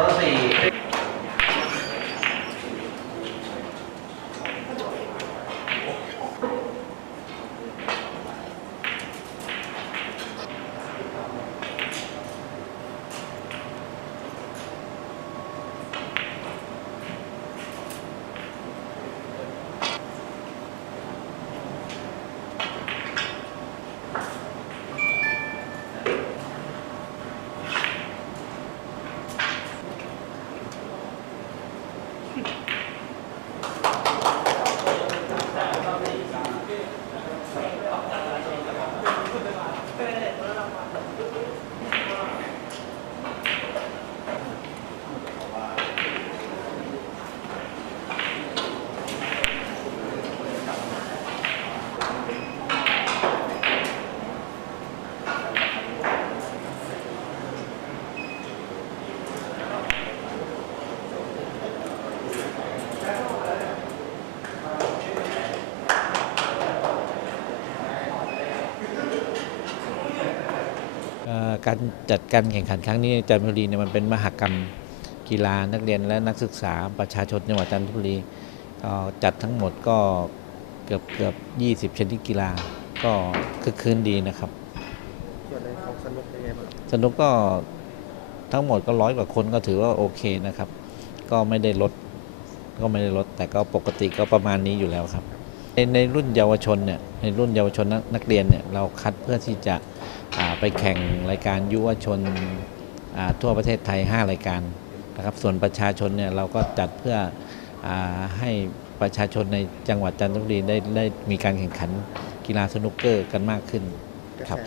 Thursday. การจัดการแข่งขันครั้งนี้จันทบุรีเนี่ยมันเป็นมหกรรมกีฬานักเรียนและนักศึกษาประชาชนจังหวัดจันทบุรีก็จัดทั้งหมดก็เกือบเกือบ20ชนิดกีฬาก็คึกคืนดีนะครับส่วนในของสนุกยังไงบ้างสนุกก็ทั้งหมดก็ร้อยกว่าคนก็ถือว่าโอเคนะครับ ก็ไม่ได้ลดก็ไม่ได้ลดแต่ก็ปกติก็ประมาณนี้อยู่แล้วครับ ในในรุ่นเยาวชนเนี่ยในรุ่นเยาวชนนักนักเรียนเนี่ยเราคัดเพื่อที่จะไปแข่งรายการยุวชนทั่วประเทศไทย 5 รายการนะครับส่วนประชาชนเนี่ยเราก็จัดเพื่ออให้ประชาชนในจังหวัดจันทบุรีได้ได้มีการแข่งขันกีฬาสนุกเกอร์กันมากขึ้นครับ